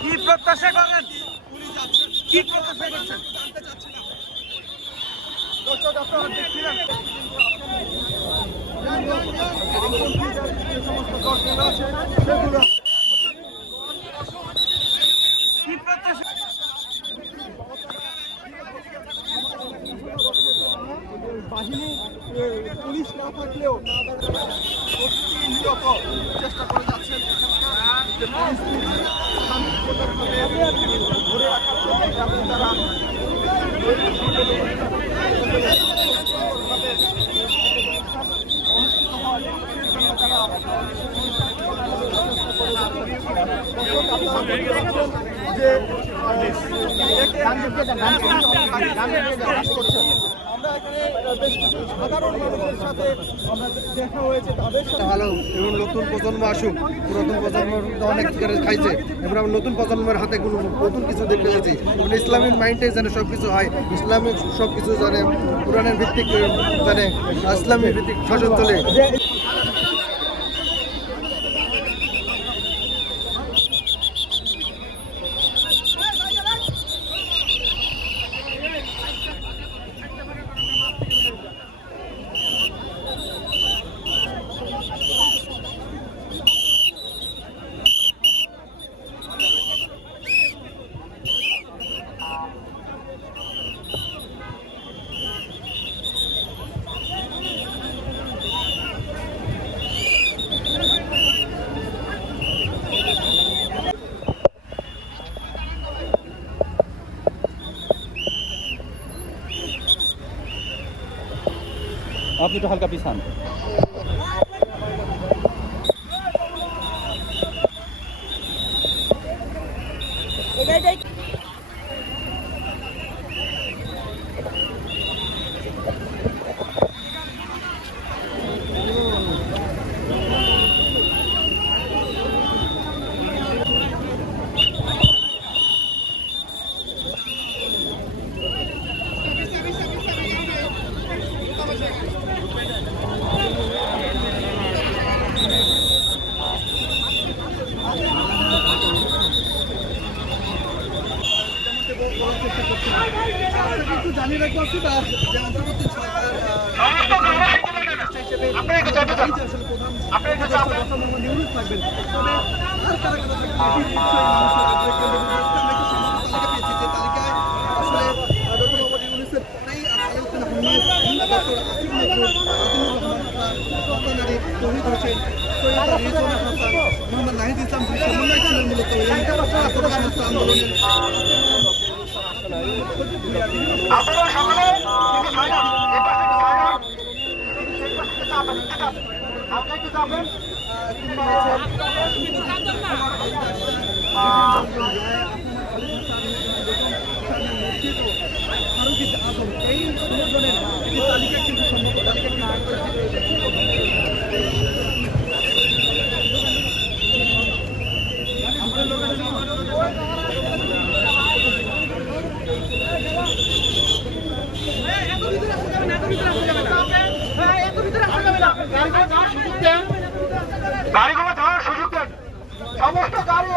কি প্রত্যাশা করেন? কি প্রত্যাশা করছেন? দর্শক, আপনারা বাহিনী পুলিশ না থাকলেও চেষ্টা করে যাচ্ছেন। ধরে রাখার জন্য এবং তারা যে নতুন প্রজন্ম আসুক প্রজন্ম অনেক করে খাইছে। আমরা নতুন প্রজন্মের নতুন কিছু দেখতে ইসলামিক মাইন্ডে যেন সব কিছু হয় ইসলামিক সব কিছু জানে পুরাণের ভিত্তিক জানে ইসলামী ভিত্তিক শাসন চলে। আপনি একটু হালকা পিছান। একটু জানিয়ে রাখব তা যে অন্তর্বর্তী সরকার নিউজ থাকবেন তবে আর কারা কারা আসলে শহীদ হোসেন মোহাম্মদ কোটা সংস্থা সকলে ফারুকি আজম এই সংগঠনের সমস্ত গাড়ি